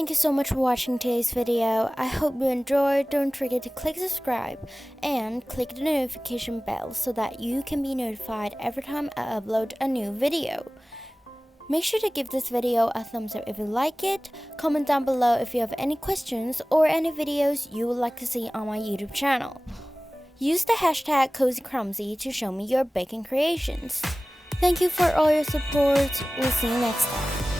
Thank you so much for watching today's video. I hope you enjoyed. Don't forget to click subscribe and click the notification bell so that you can be notified every time I upload a new video. Make sure to give this video a thumbs up if you like it. Comment down below if you have any questions or any videos you would like to see on my YouTube channel. Use the hashtag cozycrumsy to show me your baking creations. Thank you for all your support. We'll see you next time.